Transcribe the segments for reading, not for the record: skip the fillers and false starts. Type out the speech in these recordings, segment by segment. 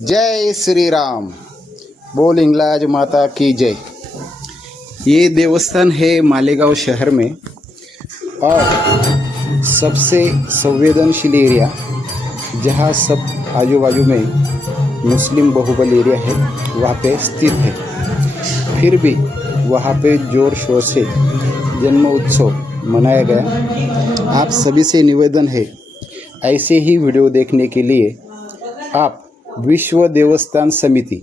जय श्री राम। बोल हिंगलाज माता की जय। ये देवस्थान है मालेगांव शहर में और सबसे संवेदनशील एरिया, जहाँ सब आजू बाजू में मुस्लिम बहुबल एरिया है, वहाँ पे स्थित है। फिर भी वहाँ पे जोर शोर से जन्म उत्सव मनाया गया। आप सभी से निवेदन है, ऐसे ही वीडियो देखने के लिए आप विश्व देवस्थान समिति,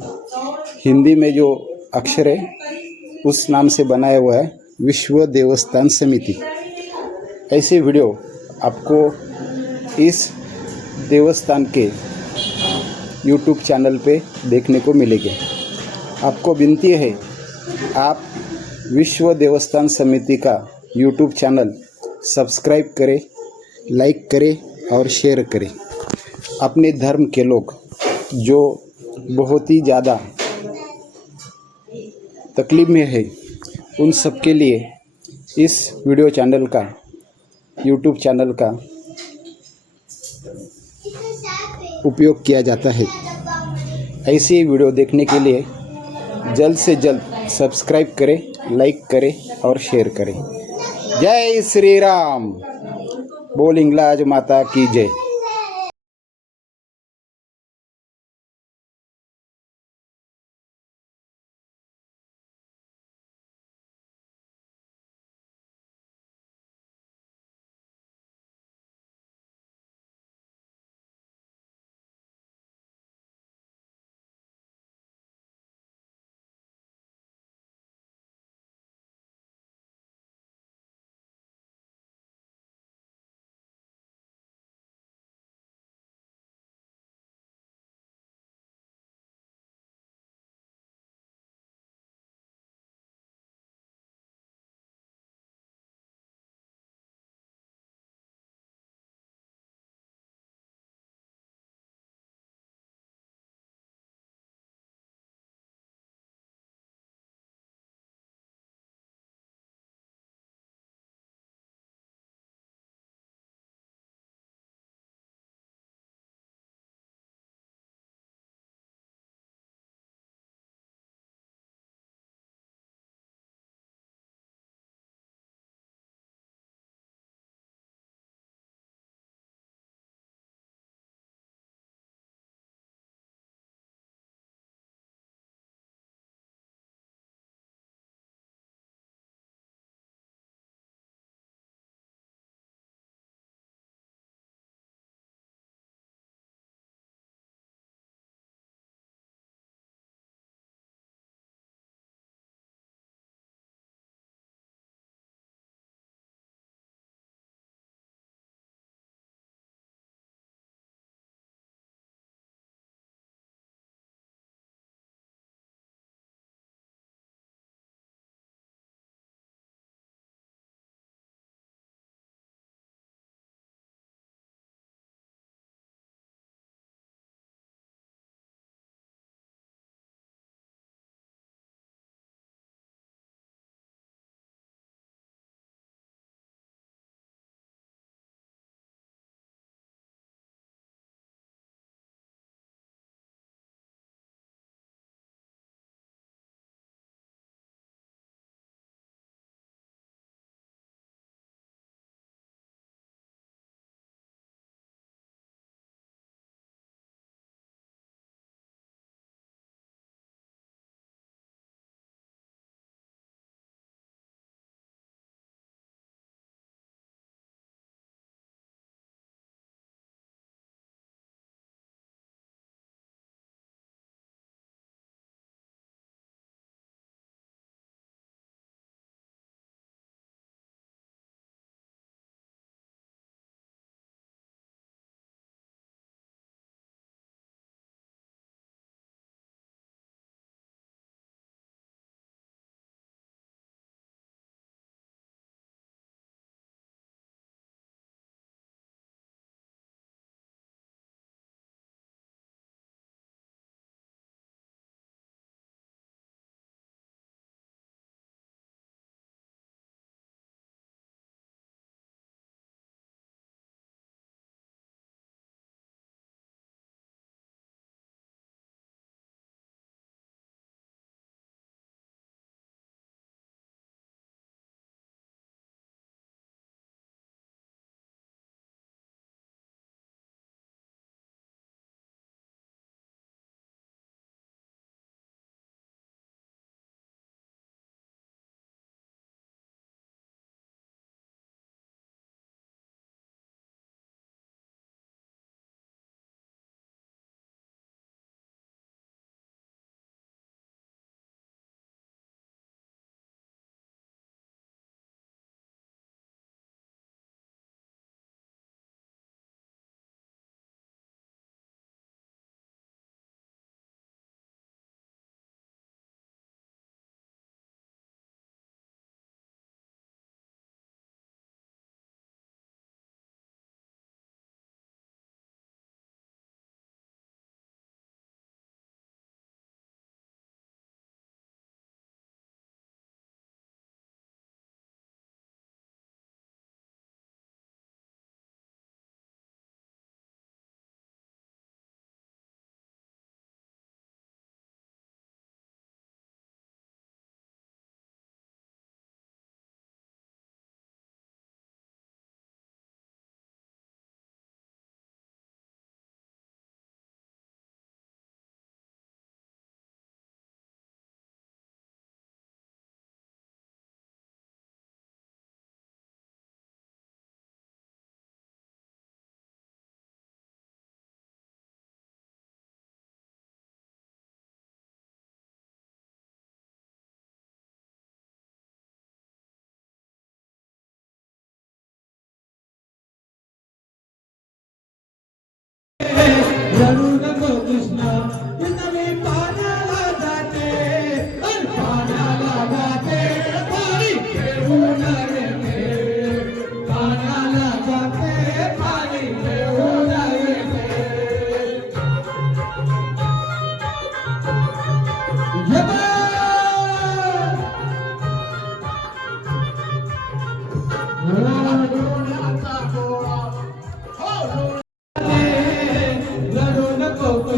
हिंदी में जो अक्षर है उस नाम से बनाया हुआ है विश्व देवस्थान समिति। ऐसे वीडियो आपको इस देवस्थान के यूट्यूब चैनल पे देखने को मिलेंगे। आपको विनती है, आप विश्व देवस्थान समिति का यूट्यूब चैनल सब्सक्राइब करें, लाइक करें और शेयर करें। अपने धर्म के लोग जो बहुत ही ज़्यादा तकलीफ में है, उन सब के लिए इस वीडियो चैनल का, यूट्यूब चैनल का उपयोग किया जाता है। ऐसे ही वीडियो देखने के लिए जल्द से जल्द सब्सक्राइब करें, लाइक करें और शेयर करें। जय श्री राम। बोल हिंगलाज माता की जय।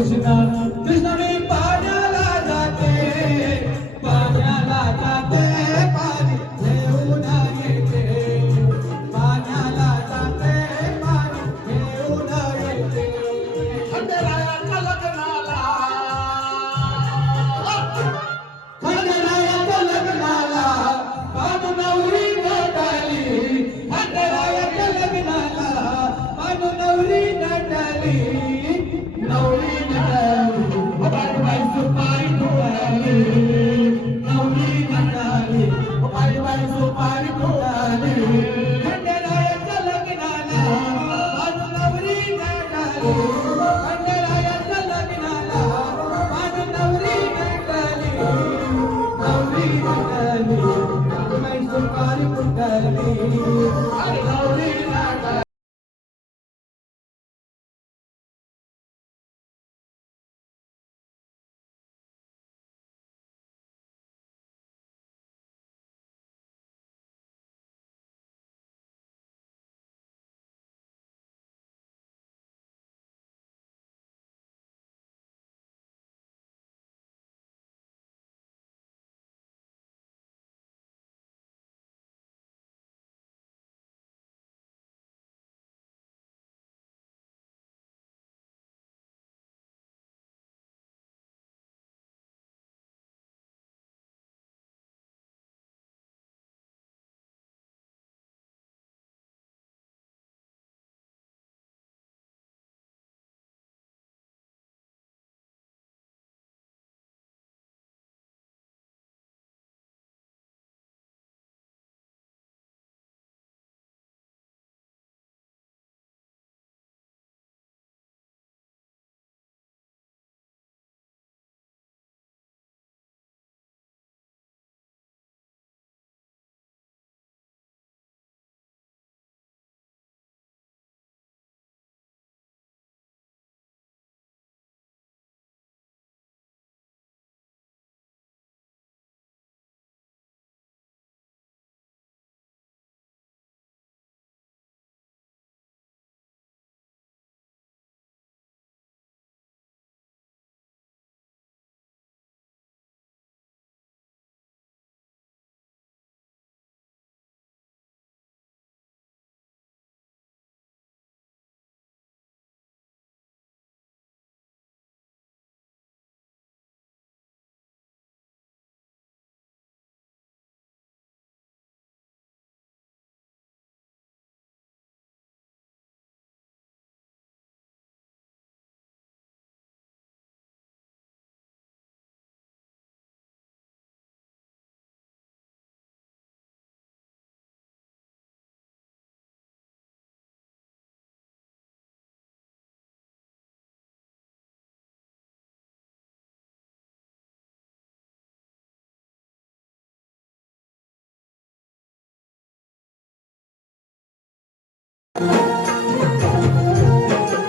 कृष्णा कृष्णाने पाण्याला जाते पाण्याला जाते पाणी घेऊन येते पाण्याला जाते पाणी घेऊन येते खंडेरायाच्या लग्नाला खंडेरायाच्या लग्नाला पाणू नवरी नटाली खंडेरायाच्या लग्नाला पाणू नवरी नटाली नवरी नटाली बाई बाई सुपारी ठोळाली नवरी नटाली बाई बाई सुपारी ठोळाली खंडेरायाच्या लग्नाला पाणू नवरी नटाली खंडेरायाच्या लग्नाला पाणू नवरी नटाली नवरी नटाली बाई सुपारी फुटाली नवरी नटाली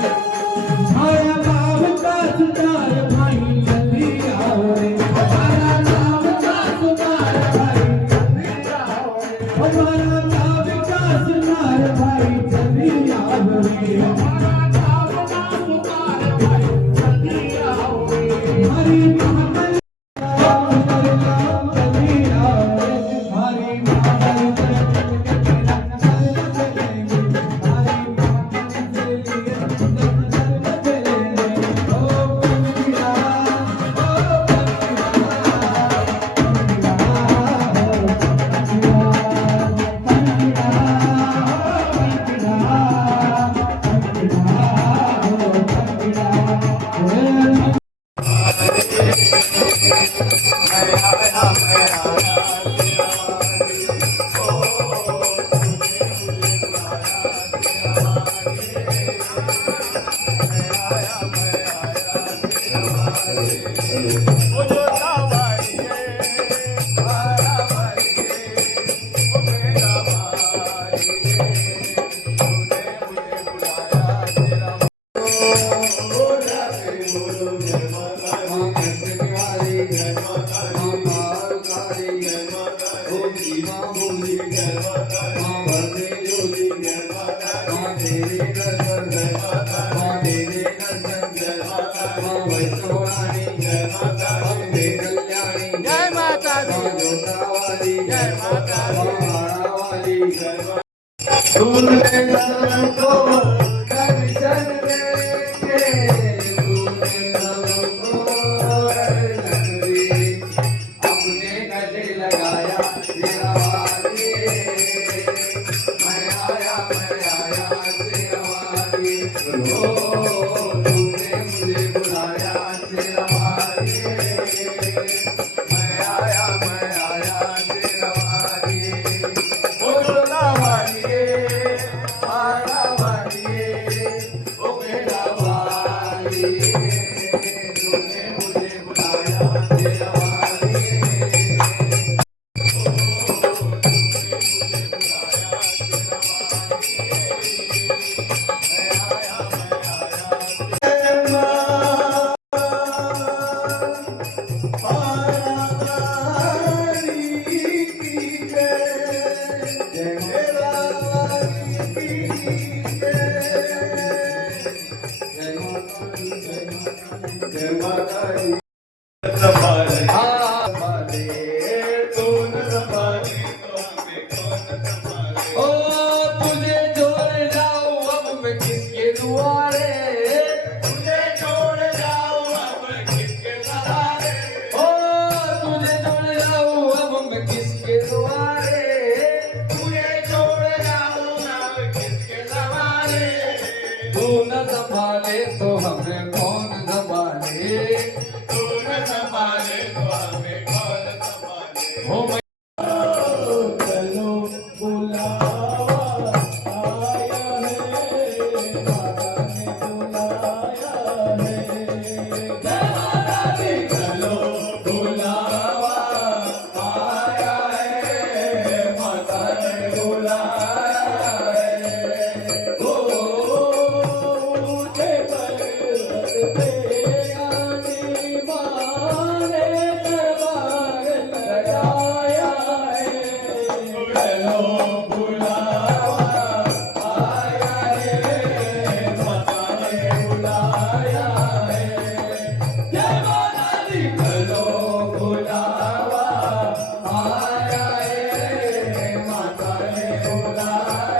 छाया बाब का सुतार भाई जल्दी आओ रे हमारा बाब का सुतार भाई जल्दी आओ रे हमारा बाब का सुतार भाई जल्दी आओ रे हमारा बाब का सुतार भाई जल्दी आओ रे हरी महाकाल जल्दी आओ रे हरी महाकाल वैष्णवाणी जय माता दी कल्याणी जय माता दी जोतावाली जय माता दी मारावाली जय माता तूने सबको दर्शन देके तूने सबको दर्शन दिए अपने गले लगाया तेरा वाली मैं आया तेरा वाली ओ तूने मुझे बुलाया तेरा वाली मैं आया तेरा वाली ओ डोला वाली आरा वाली ओ बेड़ा वाली तूने मुझे बुलाया तेरा वाली ओ तुझे छोड़ जाऊं अब मैं किसके दुआरे तुझे छोड़ जाऊं अब मैं किसके सहारे ओ तुझे छोड़ जाऊं अब मैं किसके दुआरे तुझे छोड़ जाऊं अब किसके सहारे तू न संभाले तो हमें कौन संभाले तू न संभाले तो हमें कौन संभाले हो चलो बुलावा आया है माता ने बुलाया है जय माता दी चलो बुलावा आया है माता ने बुलाया है ओ ऊंचे पर्वत पे आने वाले दरबार लगाया है चलो बुलावा आया है माता ने बुलाया है जय माता दी चलो बुलावा आया है माता ने बुलाया है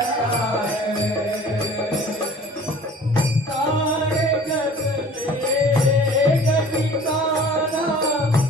सारे जग में गीताना सारे जग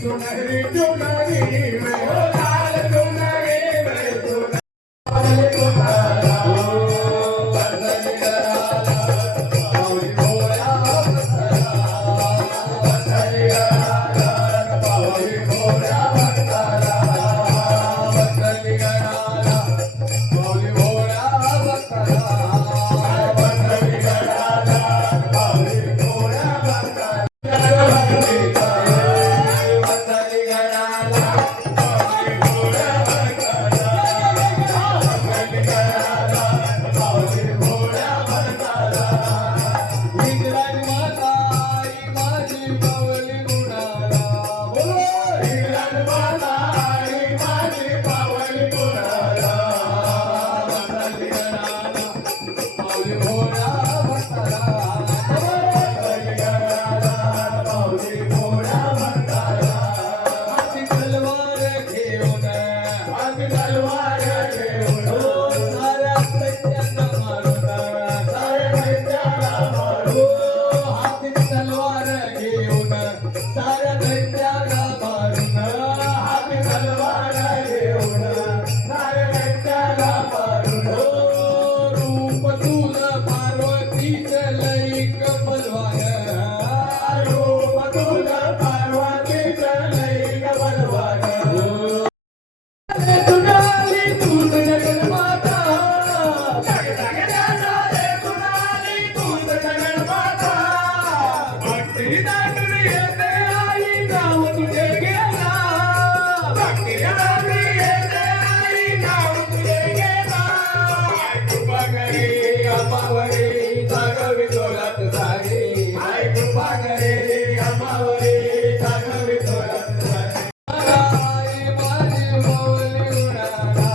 सुनहरी चुनरी में हाती तलवार घेऊन साऱ्या दैत्याला मारून हाती तलवार घेऊन साऱ्या दैत्याला मारून रूप तुझं पार्वतीच लईक बलवान रूप तुझं पार्वतीच लईक बलवान तुनाली तूच जगन्माता तुनाली तूच जगन्माता भक्ती दाटून येते आई नाव तुझे गेला भक्ती दाटून येते आई नाव तुझे गेला कृपा करे अमावरी जागवी तोरात सारी आई कृपा करे अमावरी जागवी तोरात सारी आई माझी माऊली उडाला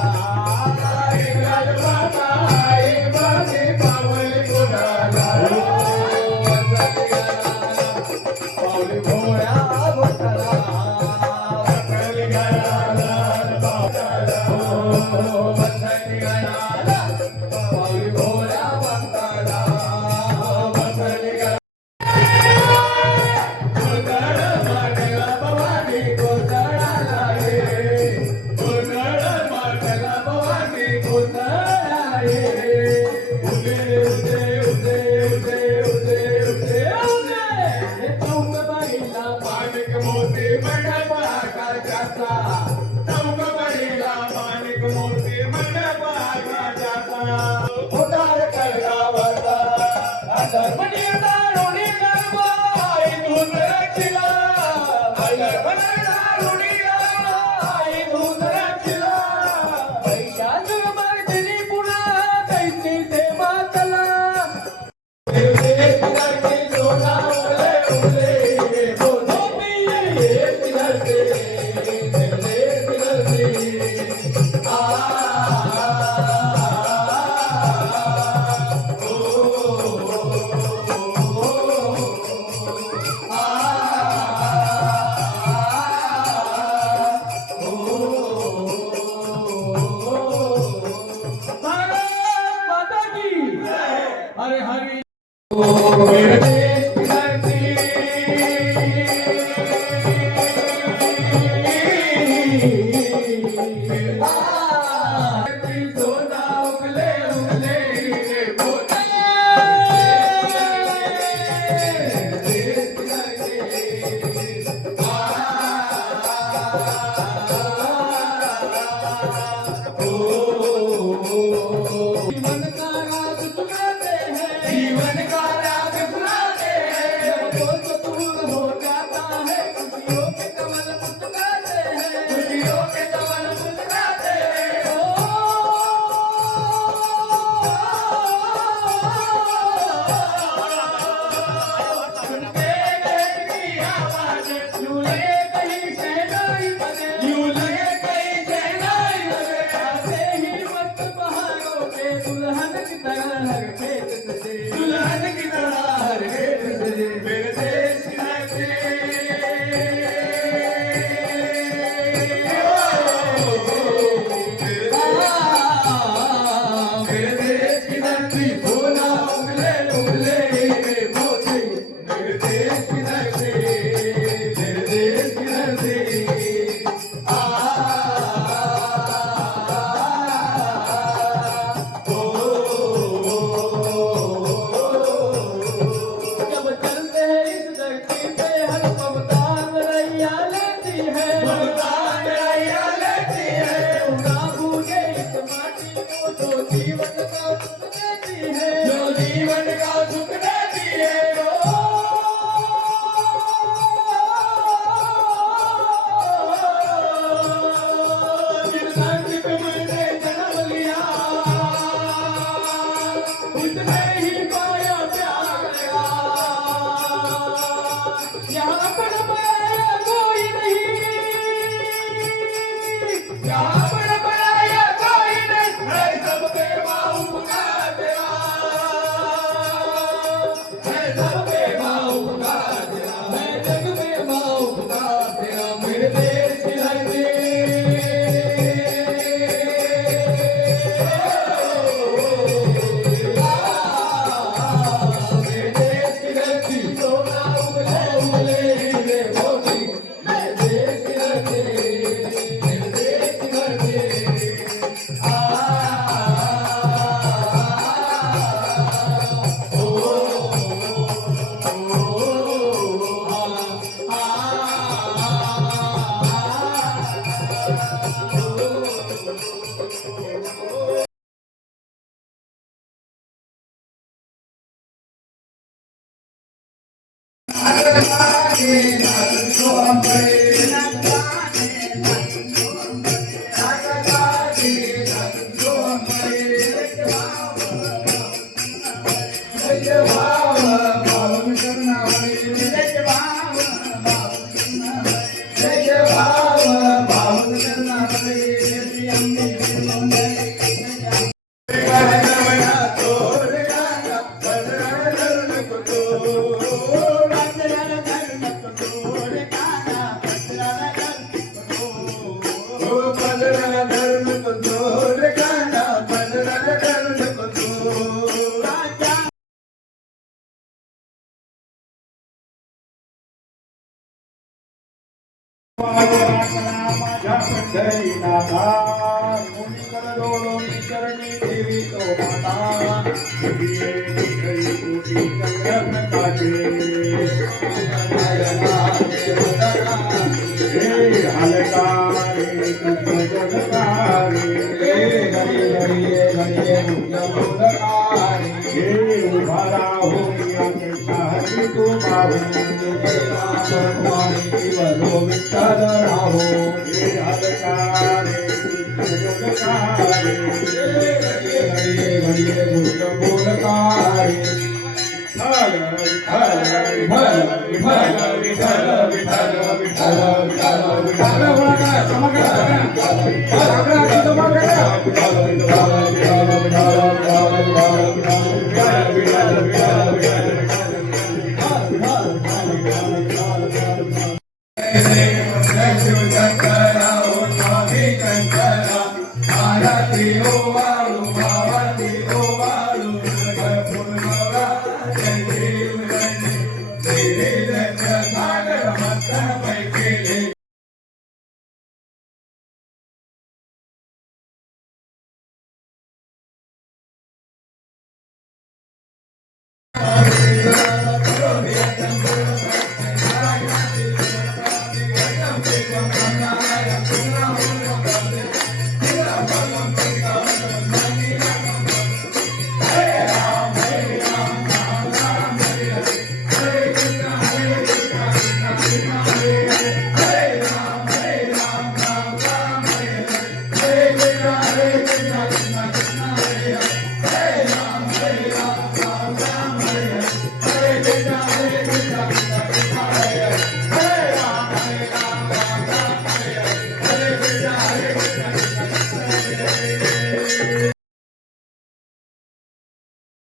आई राजमाता आई माझी माऊली उडाला पाऊली भोळ्या भक्ताला वसली गणाला वसली गणाला पाऊली भोळ्या भक्ताला वसली गणाला गोंधळ मांडला भवानी गोंधळाला ये गोंधळ मांडला भवानी गोंधळाला ये उदे उदे उदे उदे उदे उदे उदे चौकबाईला माणिक मोती मंडप आकाशाचा चौकबाईला माणिक मोती मंडप आकाशाचा उदार कळगावचा अधर्मणी दारुणी गरबाई दूध रचिला अधर्मणी दारुणी गरबाई दूध रचिला पैशा जुगमर्दिनी पुन्हा कैसी ते मातला सोना उले उले बोलोती ये पिलरते भारत माता की हरे हरि मेरे देश की धरती सोना उगले उगले बोले देश की जीवन का राग सुनाते हैं जीवन का राग सुनाते हैं रोज दूर हो जाता है खुशियों के कमल मुस्कुराते हैं खुशियों के कमल मुस्कुराते हैं सुनते देश की आवाज यूं लगे कहीं शहनाई बजे यूं लगे कहीं शहनाई बजे आते ही वक्त बहारों के दुल्हन की तरह हर खेत सजे दुल्हन की तरह हर खेत सजे मेरे देश की धरती मेरे देश की धरती सोना उगले उगले मोती मेरे देश की धरती मेरे देश की धरती जब चलते हैं इस धरती पे हर अवतार रैया लेती है अवतार रैया लेती है ना भूले इस माटी को जो जीवन का सुख देती है जो जीवन का सुख देती है जिस धरती पे मैंने जन्म लिया उसने ही पाया प्यार गया यहाँ पर पराया कोई नहीं यहाँ पर पराया कोई नहीं है सब बेवा उपका तेरा है सब बेवा उपका तेरा है जग बेवा उपका तेरा मेरे देश की धरती मेरे देश माझ्या पंढरी नाथा मुनी करडोळून चरणी देवी तो माता कोटी चंद्रप्रकाशे हे हलकारे जगकारे हे घडिये घडिये मुझ हे उभारा होई हरी तू बाबू विठ्ठल राहो हे हलकारे घडिये घडिये भूत बोलकारे विठ्ठल विठ्ठल विठ्ठल विठ्ठल विठ्ठल विठ्ठल